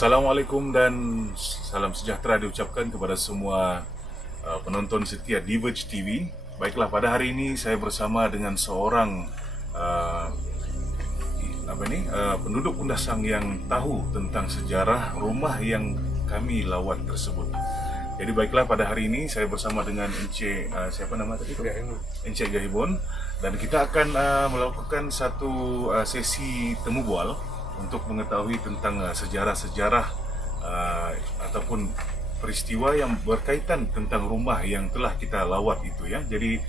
Assalamualaikum dan salam sejahtera diucapkan kepada semua penonton setia Diverge TV. Baiklah, pada hari ini saya bersama dengan seorang uh, penduduk Undasang yang tahu tentang sejarah rumah yang kami lawat tersebut. Jadi baiklah, pada hari ini saya bersama dengan Encik siapa nama tadi? Encik Gahibon, dan kita akan melakukan satu sesi temu bual untuk mengetahui tentang sejarah-sejarah ataupun peristiwa yang berkaitan tentang rumah yang telah kita lawat itu ya. Jadi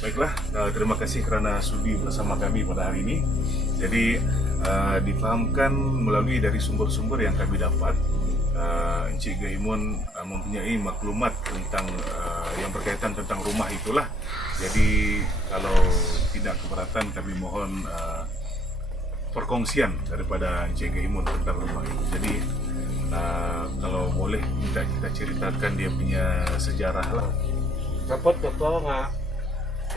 baiklah, terima kasih kerana sudi bersama kami pada hari ini. Jadi difahamkan melalui dari sumber-sumber yang kami dapat, Encik Gahimon mempunyai maklumat tentang yang berkaitan tentang rumah itulah. Jadi kalau tidak keberatan, kami mohon perkongsian daripada Encik Gahimon tentang rumah itu. Jadi kalau boleh minta kita ceritakan dia punya sejarah lah. Dapat betul nggak?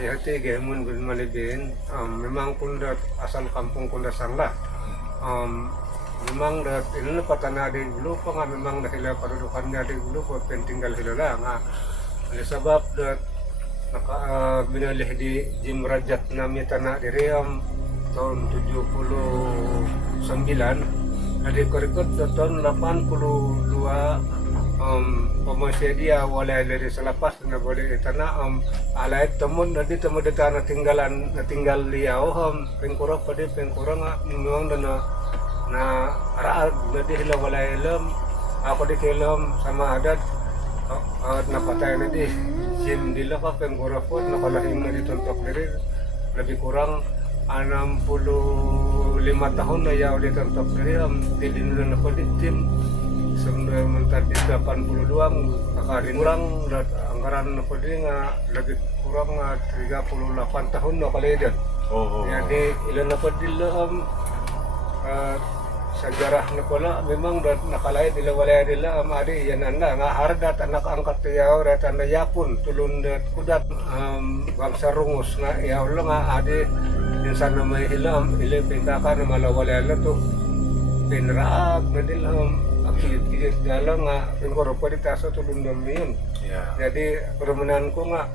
Ya, Encik Gahimon bin Malibin memang kunda asal kampung Undasang lah. Memang ini patana di dulu pa nga memang dahil padudukannya di dulu pa pentinggal hilala nga. Oleh sebab binalih di Jim Rajat nami tanah di Riam tahun 79, ada korikot tahun 82 pemasya dia walay dari selepas na boleh tanah alay temun nadi temu di tanah tinggal liau pengkurang pada pengkurang memang na raag nadi hila walay lam ako di kelam sama adat napatay na di Jim dila ka pengkurang po nakalahing na di tontok diri lebih kurang 65 tahun na ya udah tontok diri dilindungi na tim sementara di 82 kakarin kurang anggaran na pwede nga lebih kurang 38 tahun na kalidan. Jadi ilan na pwede sejarah na pala memang nakalay dila walay dila adi yan anda nga hardat anak angkat yaw ratan na yapon tulun dat kudat bangsa rungus nga yaw lang adi insan na may hilam ili pintaka na malawalay na to pinraag na dilam akit dalang nga pingkoro pa di taso tulun dami yun. Jadi permenan ko nga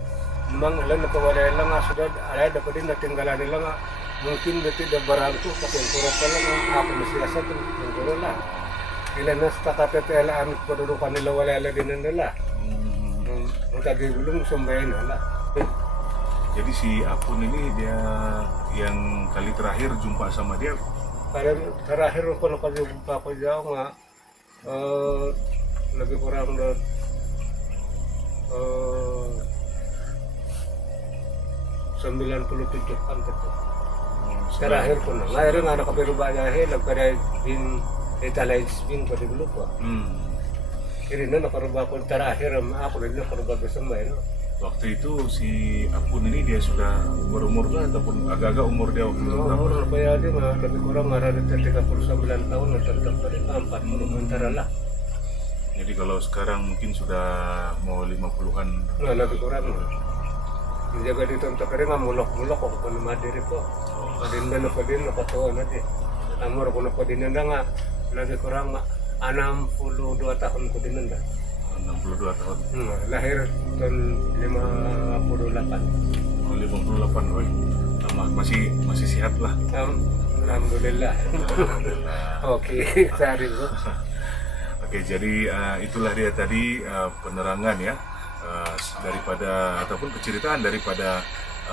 memang ilan napawalay lang nga sudah alay dapat din natinggalan nila nga mungkin betul dah barang tu pakai kurang lang ako masiyasa tu pingkoro lang ilan na sa katatelaan kedudukan nila walay din nila tadi belum sumbayan lah. Jadi si Apun ini dia yang kali terakhir jumpa sama dia. Kali terakhir aku jumpa aku jauh nggak lebih kurang 97 kan itu. Terakhir pun, lahir nggak ada kapiru banyak hilang pada bin italais bin pada dulu kok. Kiri nana karubah pun terakhir aku dulu karubah bersama itu. Waktu itu si Apun ini dia sudah berumur lah ataupun agak-agak umur dia waktu itu berapa? Umur apa ya dia lebih kurang ada 39 tahun atau tadi 40 antara lah. Jadi kalau sekarang mungkin sudah mau 50-an. Nah, lebih kurang. Jaga ditontok kering mulok-mulok kok pun madiri kok. Padin nakatuwa na di. Amor ko na padinanda nga lebih kurang 62 tahun ko dinanda. 62 tahun. Lahir tahun 58. Oh, 58, woy. Masih sehat lah. Alhamdulillah. Oke, sehari bu. Oke, jadi itulah dia tadi penerangan ya daripada ataupun penceritaan daripada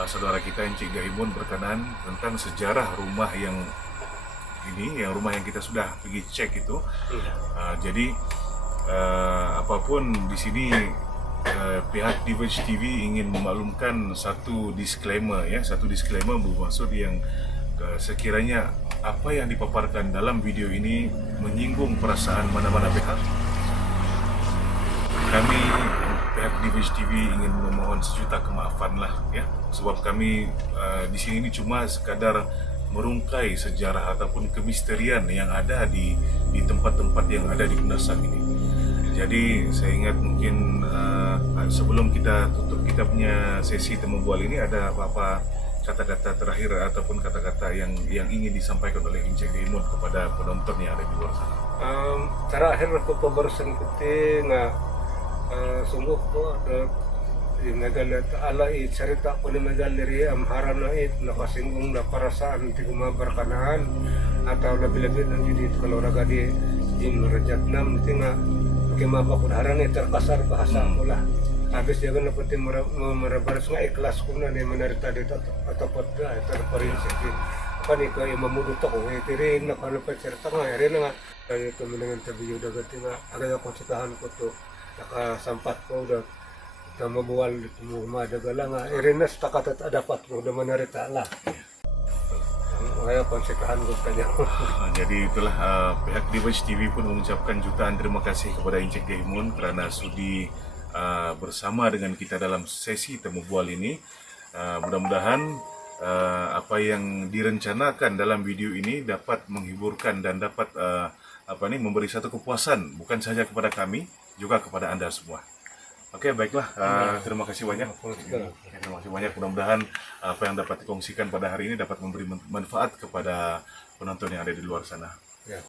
saudara kita Encik Gahimon berkenaan tentang sejarah rumah yang ini, yang rumah yang kita sudah pergi cek itu. Jadi apapun di sini pihak Diverge TV ingin memaklumkan satu disclaimer ya, bermaksud yang sekiranya apa yang dipaparkan dalam video ini menyinggung perasaan mana-mana pihak. Kami pihak Diverge TV ingin memohon sejuta kemaafan lah ya, sebab kami di sini ini cuma sekadar merungkai sejarah ataupun kemisterian yang ada di tempat-tempat yang ada di Undasang ini. Jadi saya ingat mungkin sebelum kita tutup kita punya sesi temu bual ini, ada apa-apa kata-kata terakhir ataupun kata-kata yang ingin disampaikan oleh Encik Gahimon kepada penonton yang ada di luar sana? Terakhir ko pabarsan ko nga sungguh ko di Megalit ala cerita ko ni Megaliri amharan na nakasinggung na perasaan ti gumabar kanaan atau lebih-lebih nanti di kalau raga di merejat nam nanti nga kimabakudaran terkasar bahasa ko lah habis dia kan dapat merebaris nga ikhlas ko na di menarita dito atau pada terperinsip apa nih ko mamudot ako itirin na kano pa cerita nga rin nga kayo tuminangan tabi yung dagat nga agad ako sitahan ko to nakasampat ko udah mabuwal mo madagala nga irinas takatat dapat mo udah menarita lah kaya konsekahan ko kanya. Jadi itulah pihak Divage TV pun mengucapkan jutaan terima kasih kepada Encik Gahibon kerana sudi bersama dengan kita dalam sesi temu bual ini. Mudah-mudahan apa yang direncanakan dalam video ini dapat menghiburkan dan dapat memberi satu kepuasan bukan sahaja kepada kami, juga kepada Anda semua. Oke, baiklah. Terima kasih banyak. Terima kasih banyak. Mudah-mudahan apa yang dapat dikongsikan pada hari ini dapat memberi manfaat kepada penonton yang ada di luar sana. Ya.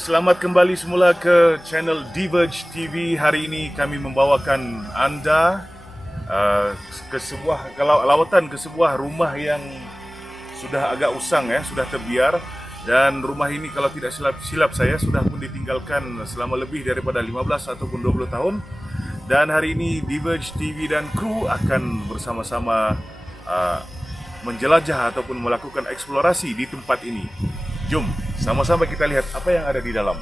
Selamat kembali semula ke channel Divage TV. Hari ini kami membawakan Anda ke sebuah lawatan ke sebuah rumah yang sudah agak usang sudah terbiar, dan rumah ini kalau tidak silap saya sudah pun ditinggalkan selama lebih daripada 15 ataupun 20 tahun. Dan hari ini Divage TV dan kru akan bersama-sama menjelajah ataupun melakukan eksplorasi di tempat ini. Jom sama-sama kita lihat apa yang ada di dalam.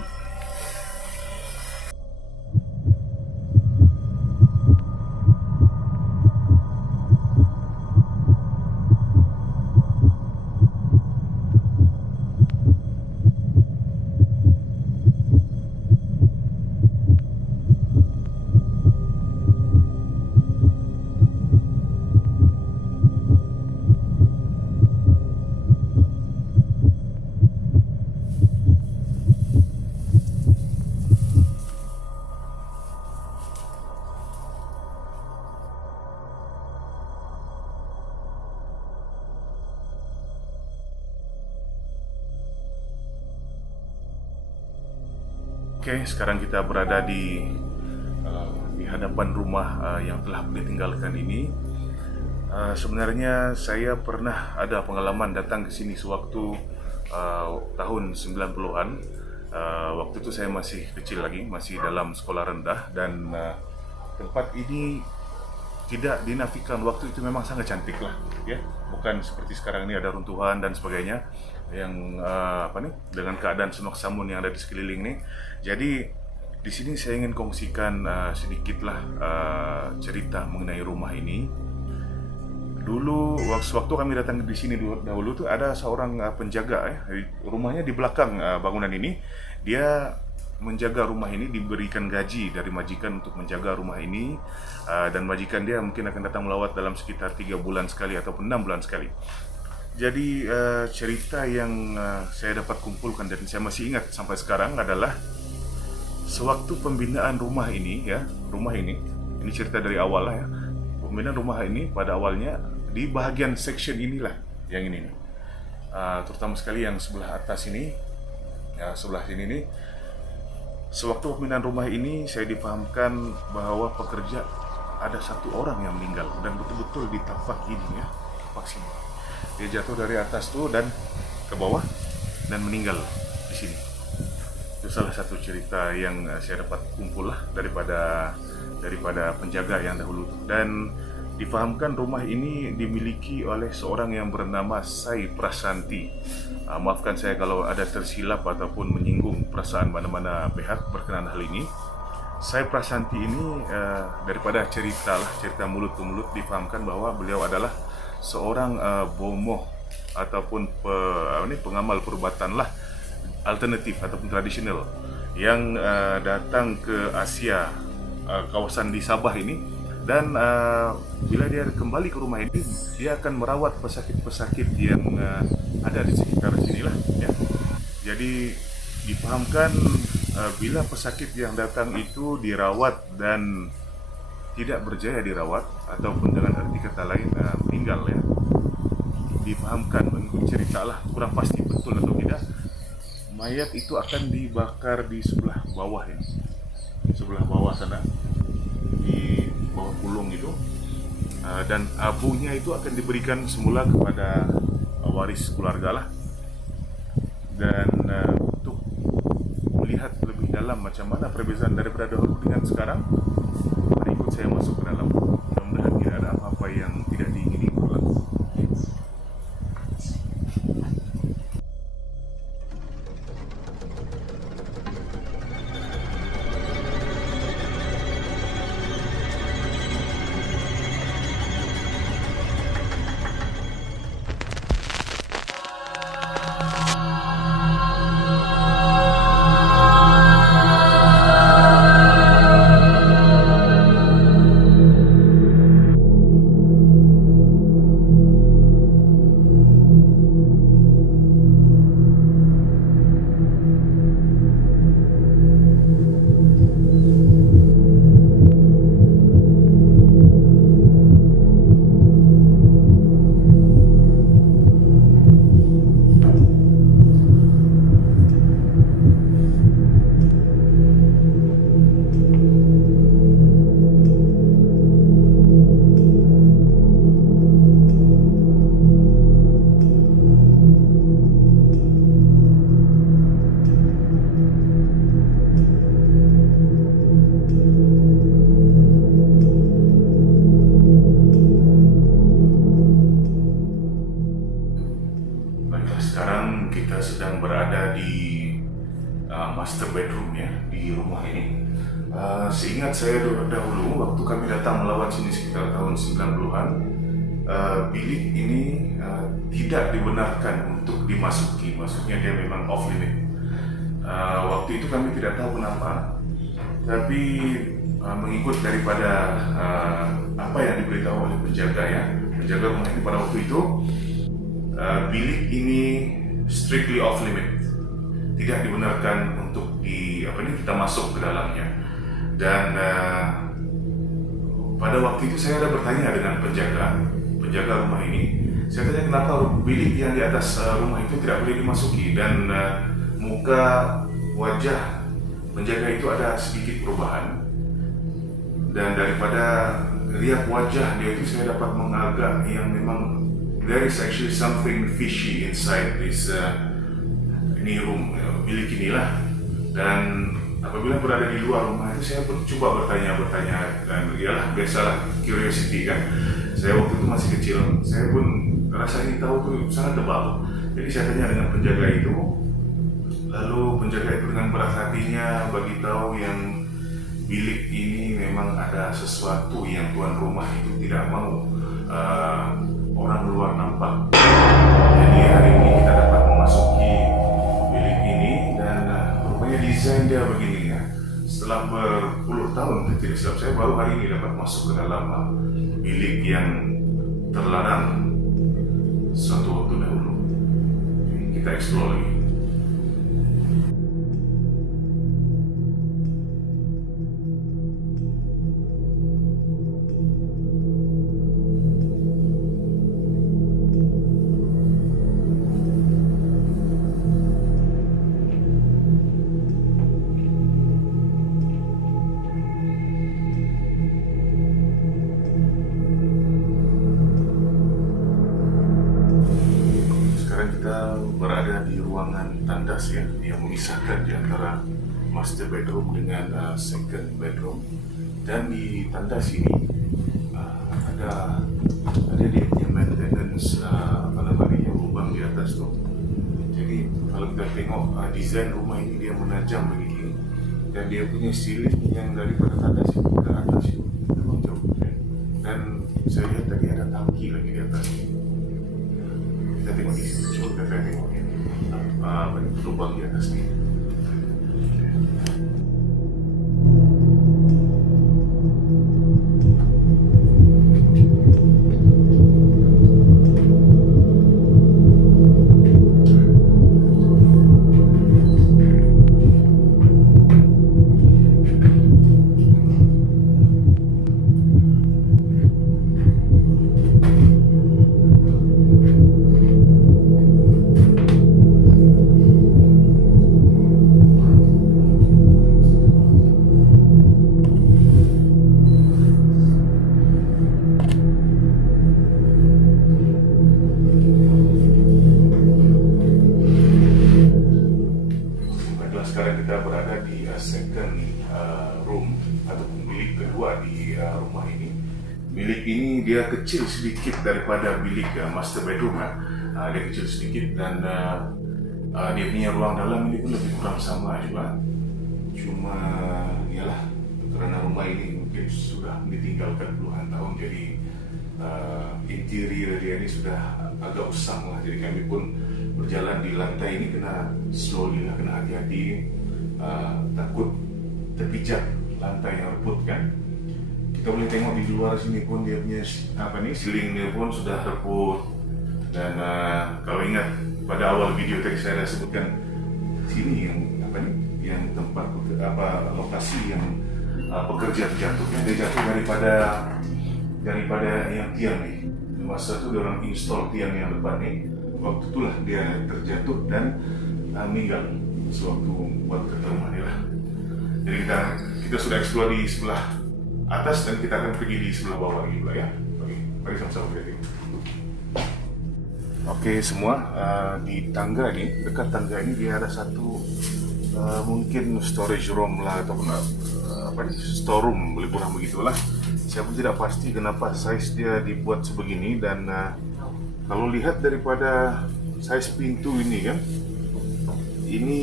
Oke, sekarang kita berada di hadapan rumah yang telah ditinggalkan ini. Sebenarnya saya pernah ada pengalaman datang ke sini sewaktu tahun 90-an. Waktu itu saya masih kecil lagi, masih dalam sekolah rendah, dan tempat ini tidak dinafikan waktu itu memang sangat cantik lah, ya. Bukan seperti sekarang ini ada runtuhan dan sebagainya yang dengan keadaan semak samun yang ada di sekeliling nih. Jadi di sini saya ingin kongsikan sedikitlah cerita mengenai rumah ini. Dulu waktu kami datang di sini dahulu tuh ada seorang penjaga rumahnya di belakang bangunan ini. Dia menjaga rumah ini, diberikan gaji dari majikan untuk menjaga rumah ini, dan majikan dia mungkin akan datang melawat dalam sekitar 3 bulan sekali ataupun 6 bulan sekali. Jadi cerita yang saya dapat kumpulkan dan saya masih ingat sampai sekarang adalah sewaktu pembinaan rumah ini, ini cerita dari awal lah ya. Pembinaan rumah ini pada awalnya di bahagian section inilah, yang ini nih, terutama sekali yang sebelah atas ini, ya, sebelah sini nih. Sewaktu pembinaan rumah ini saya dipahamkan bahwa pekerja ada satu orang yang meninggal, dan betul-betul di tapak ini ya, tapak sini. Dia jatuh dari atas tuh dan ke bawah dan meninggal di sini. Itu salah satu cerita yang saya dapat kumpul lah daripada penjaga yang dahulu. Dan difahamkan rumah ini dimiliki oleh seorang yang bernama Sai Prasanti. Maafkan saya kalau ada tersilap ataupun menyinggung perasaan mana-mana pihak berkenaan hal ini. Sai Prasanti ini daripada cerita mulut ke mulut difahamkan bahwa beliau adalah seorang bomoh ataupun pengamal perubatan lah, alternatif ataupun tradisional, yang datang ke Asia, kawasan di Sabah ini, Dan bila dia kembali ke rumah ini, dia akan merawat pesakit-pesakit yang ada di sekitar sinilah ya. Jadi dipahamkan bila pesakit yang datang itu dirawat dan tidak berjaya dirawat, ataupun dengan arti kata lain meninggal ya, dipahamkan mengikut cerita lah, kurang pasti betul atau tidak, mayat itu akan dibakar di sebelah bawah ya, sebelah bawah sana, di bawah pulung itu, dan abunya itu akan diberikan semula kepada waris keluarga lah. Dan untuk melihat lebih dalam macam mana perbezaan daripada dahulu dengan sekarang, mari ikut saya masuk ke dalam. Mudah-mudahan tidak ada apa-apa yang tidak diingini berlaku. Sekarang kita sedang berada di master bedroom ya, di rumah ini. Seingat saya dahulu waktu kami datang melawat sini sekitar tahun 90-an, bilik ini tidak dibenarkan untuk dimasuki, maksudnya dia memang off limit. Waktu itu kami tidak tahu kenapa, tapi mengikut daripada apa yang diberitahu oleh penjaga ya, penjaga rumah ini pada waktu itu, bilik ini strictly off limit, tidak dibenarkan untuk kita masuk ke dalamnya. Dan pada waktu itu saya ada bertanya dengan penjaga rumah ini. Saya tanya kenapa bilik yang di atas rumah itu tidak boleh dimasuki, dan muka wajah penjaga itu ada sedikit perubahan. Dan daripada lihat wajah dia itu, saya dapat mengagak yang memang there is actually something fishy inside this room, bilik inilah. Dan apabila berada di luar rumah itu, saya pun coba bertanya, dan ialah biasalah curiosity kan. Saya waktu itu masih kecil, saya pun rasa ingin tahu tuh sangat tebal. Jadi saya tanya dengan penjaga itu, lalu penjaga itu dengan berat hatinya bagi tahu yang bilik ini memang ada sesuatu yang tuan rumah itu tidak mau orang luar nampak. Jadi hari ini kita dapat memasuki bilik ini, dan rupanya desain dia begini ya. Setelah berpuluh tahun, tidak silap saya, baru hari ini dapat masuk ke dalam bilik yang terlarang suatu waktu dahulu. Kita explore lagi. Kita berada di ruangan tandas ya, yang memisahkan di antara master bedroom dengan second bedroom. Dan di tandas ini ada dia punya maintenance lubang di atas tuh. Jadi kalau kita tengok desain rumah ini, dia menajam begini, dan dia punya ceiling yang daripada tandas itu ke atas itu memang jauh. Dan saya lihat tadi ada tangki lagi di atas. Kita tengok di sini, coba kita tengok ini lubang di atas ini. dia kecil sedikit daripada bilik master bedroom ya. Dia kecil sedikit dan dia punya ruang dalam ini pun lebih kurang sama juga. Cuma yalah, karena rumah ini mungkin sudah ditinggalkan puluhan tahun, jadi interior dia ini sudah agak usang lah. Jadi kami pun berjalan di lantai ini kena slowly lah, kena hati-hati, takut terpijak lantai yang reput kan. Kita boleh tengok di luar sini pun dia punya ceiling dia pun sudah reput. Dan kalau ingat pada awal video tadi saya dah sebutkan sini yang tempat lokasi yang pekerja terjatuhnya, dia jatuh daripada yang tiang nih. Masa itu dia orang install tiang yang depan nih, waktu itulah dia terjatuh dan meninggal sewaktu buat ketemuan dia lah. Jadi kita sudah eksplor di sebelah atas dan kita akan pergi di sebelah bawah lagi pula ya. Mari sama-sama kita tengok. Oke semua, di tangga ini, dekat tangga ini dia ada satu mungkin storage room lah ataupun storeroom, boleh kurang begitulah. Saya pun tidak pasti kenapa size dia dibuat sebegini, dan kalau lihat daripada size pintu ini kan, ini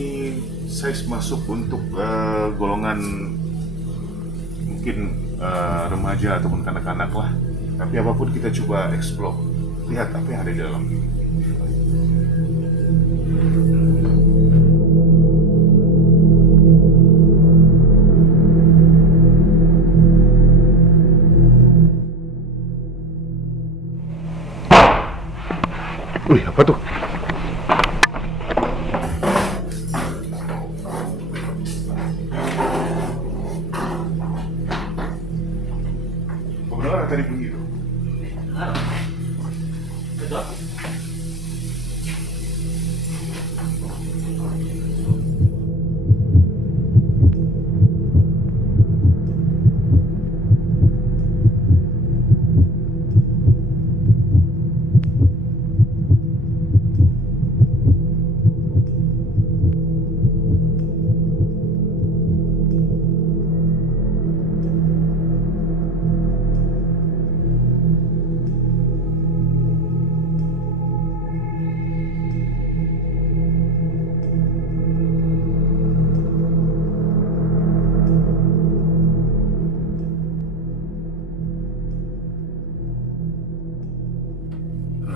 size masuk untuk golongan mungkin remaja ataupun kanak-kanak lah. Tapi apapun kita coba explore, lihat apa yang ada di dalam. Wih, apa tuh? Kau benar tadi bunyi itu? Betul.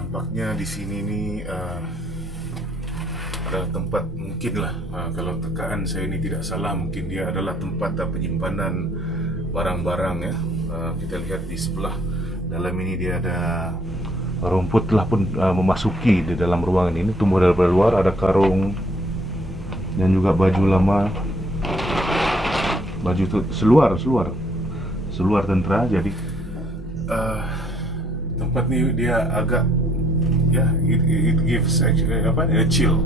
Nampaknya di sini nih ada tempat mungkinlah, kalau tekaan saya ini tidak salah, mungkin dia adalah tempat penyimpanan barang-barang ya. Kita lihat di sebelah dalam ini dia ada rumput lah pun memasuki di dalam ruangan ini, tumbuh dari luar. Ada karung dan juga baju lama, baju itu seluar tentara. Jadi tempat ini dia agak it gives actually, a chill.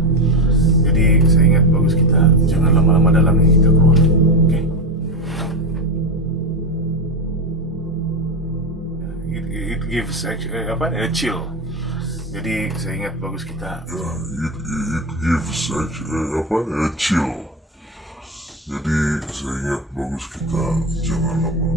Jadi saya ingat bagus kita jangan lama-lama dalam ini, kita keluar. Oke. It gives actually, a chill. Jadi saya ingat bagus kita it gives actually, a chill. Jadi saya ingat bagus kita jangan lama.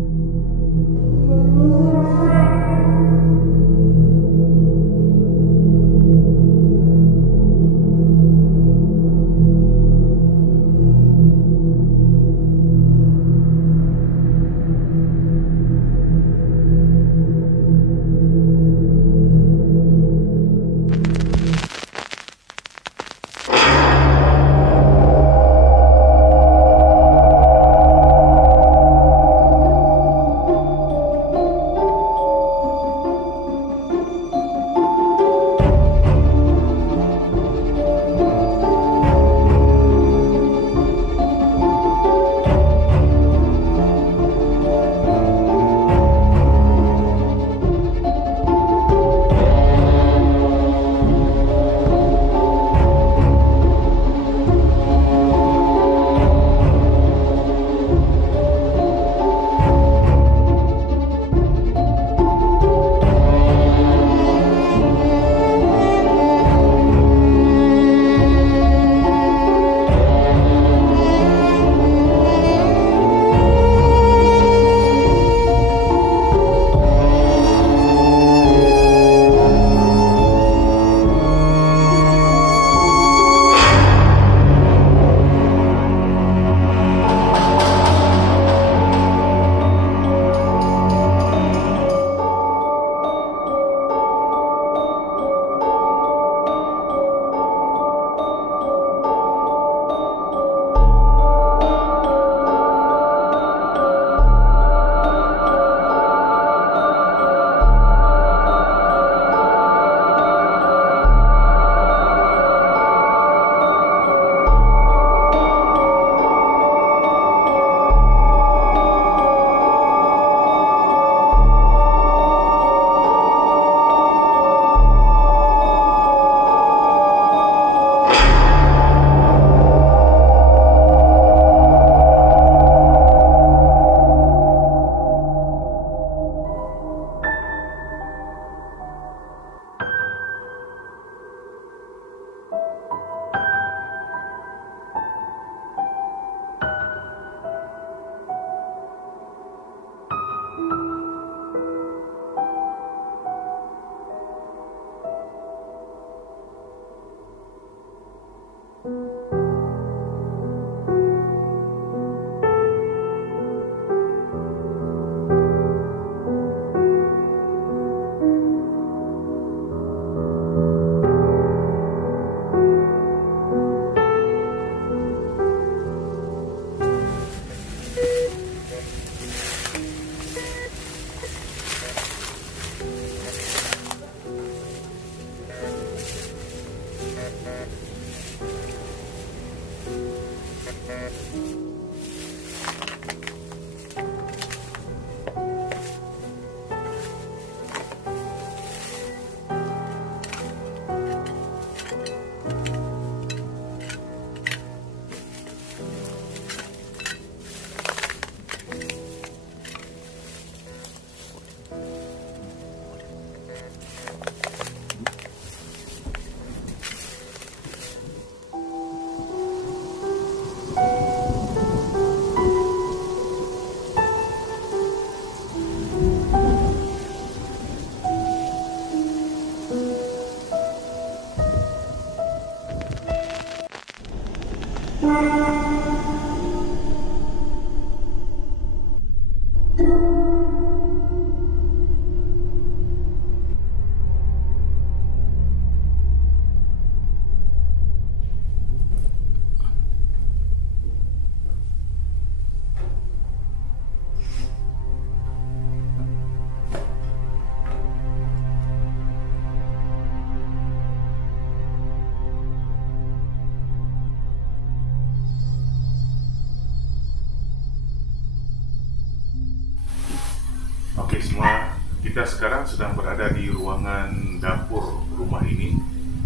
Oke semua, kita sekarang sedang berada di ruangan dapur rumah ini.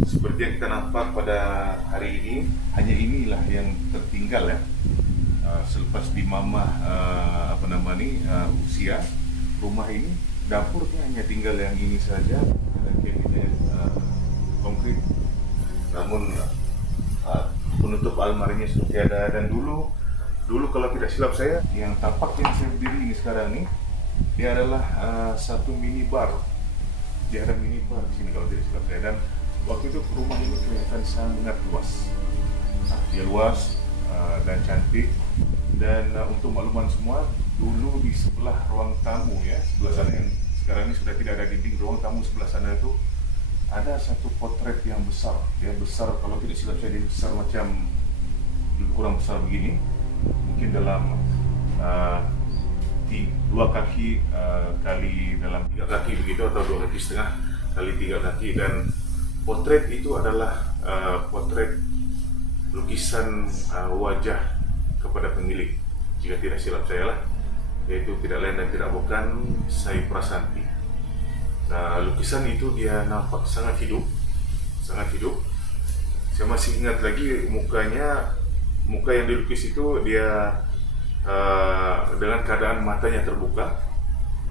Seperti yang kita nampak pada hari ini, hanya inilah yang tertinggal ya. Selepas dimamah usia rumah ini, dapurnya hanya tinggal yang ini saja, kabinet konkrit. Namun penutup almarinya sudah tiada, dan dulu kalau tidak silap saya, yang tapak yang saya berdiri ini sekarang ini, dia adalah satu minibar. Dia ada minibar di sini kalau tidak silap saya, dan waktu itu rumah ini kelihatan sangat luas. Dia luas dan cantik. Dan untuk makluman semua, dulu di sebelah ruang tamu ya, sebelah sana yang sekarang ini sudah tidak ada dinding, ruang tamu sebelah sana itu ada satu potret yang besar. Dia besar, kalau tidak silap saya, dia besar macam lebih kurang besar begini, mungkin dalam 2 kaki kali dalam 3 kaki begitu, atau 2 kaki setengah kali 3 kaki. Dan potret itu adalah potret lukisan wajah kepada pemilik, jika tidak silap saya lah, yaitu tidak lain dan tidak bukan Sai Prasanti. Nah, lukisan itu dia nampak sangat hidup, sangat hidup. Saya masih ingat lagi mukanya, muka yang dilukis itu dia dengan keadaan matanya terbuka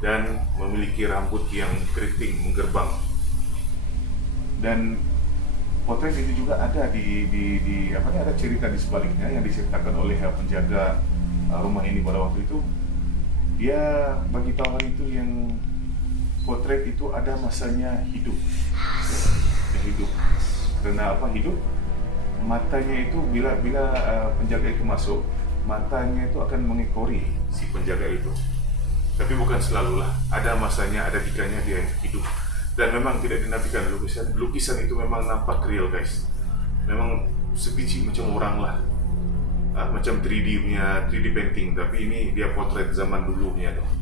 dan memiliki rambut yang keriting menggerbang. Dan potret itu juga ada ada cerita di sebaliknya yang diceritakan oleh penjaga rumah ini pada waktu itu. Dia bagi tahu hal itu, yang potret itu ada masanya hidup. Hidup. Karena apa hidup? Matanya itu bila penjaga itu masuk, matanya itu akan mengekori si penjaga itu. Tapi bukan selalu lah, ada masanya, ada tikanya dia hidup. Dan memang tidak dinafikan, lukisan itu memang nampak real guys. Memang sebiji macam orang lah, macam 3D punya 3D painting, tapi ini dia potret zaman dulunya tuh.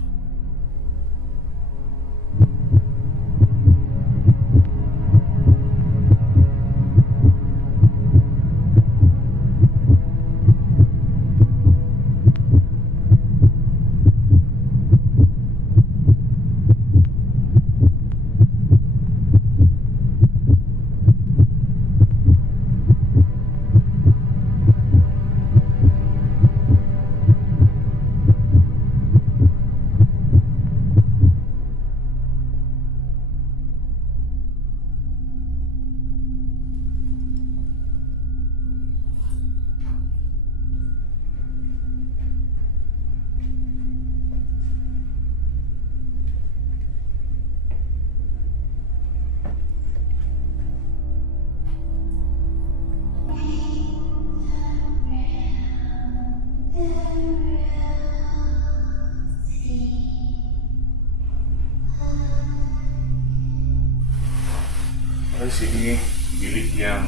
Sini bilik yang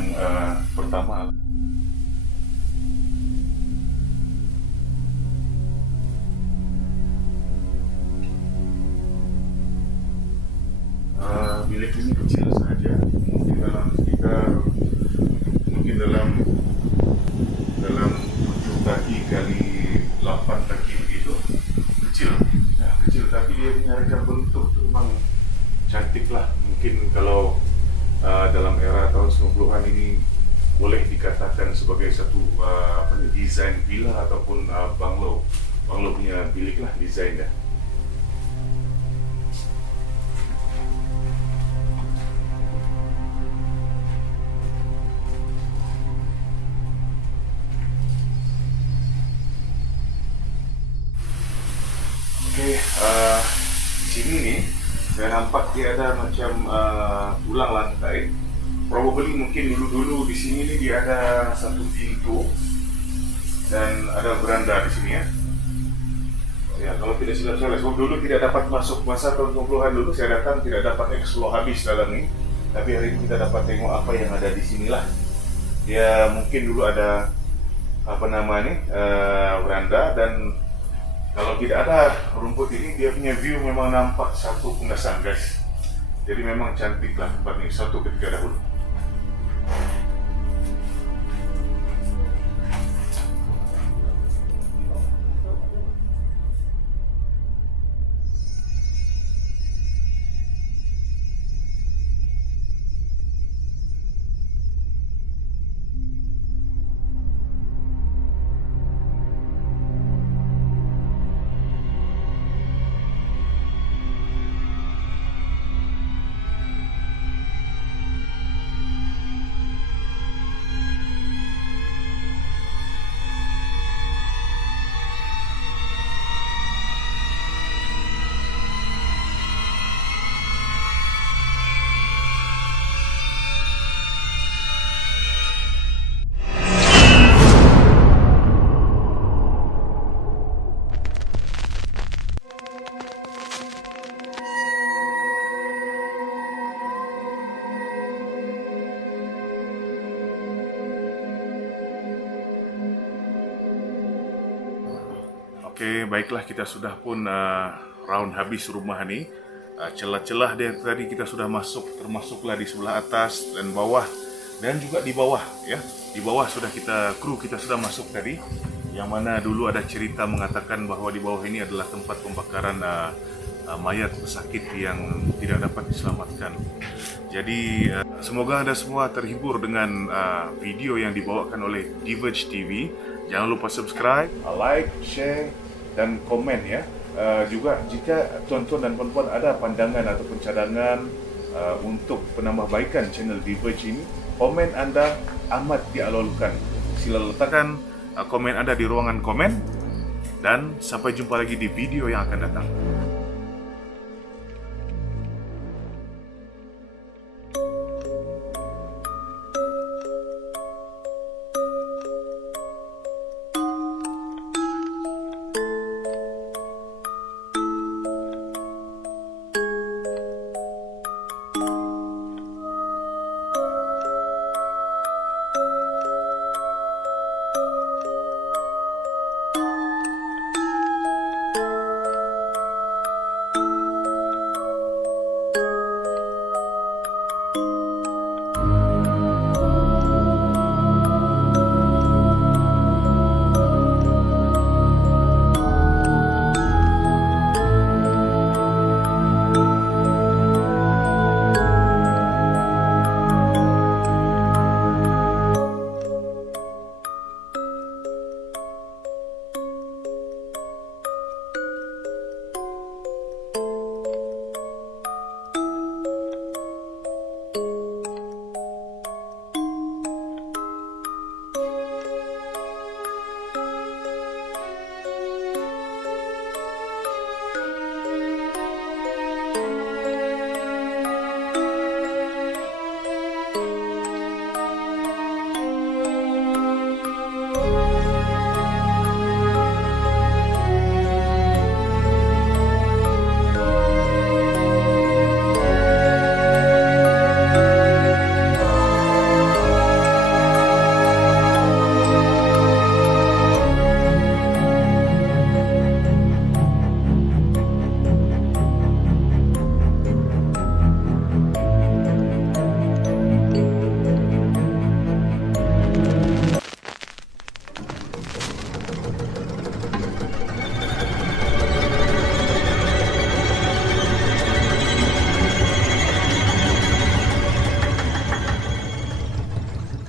pertama. Bilik ini kecil saja, mungkin dalam 7 kaki kali 8 kaki begitu, kecil. Nah, kecil, tapi dia punya rekam bentuk itu memang cantik lah. Mungkin kalau dalam era tahun 90-an ini boleh dikatakan sebagai satu desain villa ataupun bungalow punya bilik lah desainnya. Oke, di sini nih saya nampak dia ada macam tulang lantai. Probably mungkin dulu di sini nih dia ada satu pintu dan ada beranda di sini ya. Ya, kalau tidak silap saya, sebab dulu tidak dapat masuk masa tahun 90-an dulu saya datang tidak dapat explore habis dalam ini. Tapi hari ini kita dapat tengok apa yang ada di sinilah. Ya mungkin dulu ada apa namanya beranda, dan kalau tidak ada rumput ini dia punya view memang nampak satu pengasan guys. Jadi memang cantiklah tempat ini satu ketika dahulu. Oke, baiklah kita sudah pun round habis rumah ini. Celah-celah dari tadi kita sudah masuk, termasuklah di sebelah atas dan bawah, dan juga di bawah ya. Di bawah sudah kru kita sudah masuk tadi. Yang mana dulu ada cerita mengatakan bahwa di bawah ini adalah tempat pembakaran mayat pesakit yang tidak dapat diselamatkan. Jadi semoga Anda semua terhibur dengan video yang dibawakan oleh Diverge TV. Jangan lupa subscribe, like, share, dan komen ya. Juga jika tuan-tuan dan puan-puan ada pandangan ataupun cadangan untuk penambahbaikan channel Diverge ini, komen Anda amat dialolukan. Sila letakkan komen Anda di ruangan komen, dan sampai jumpa lagi di video yang akan datang.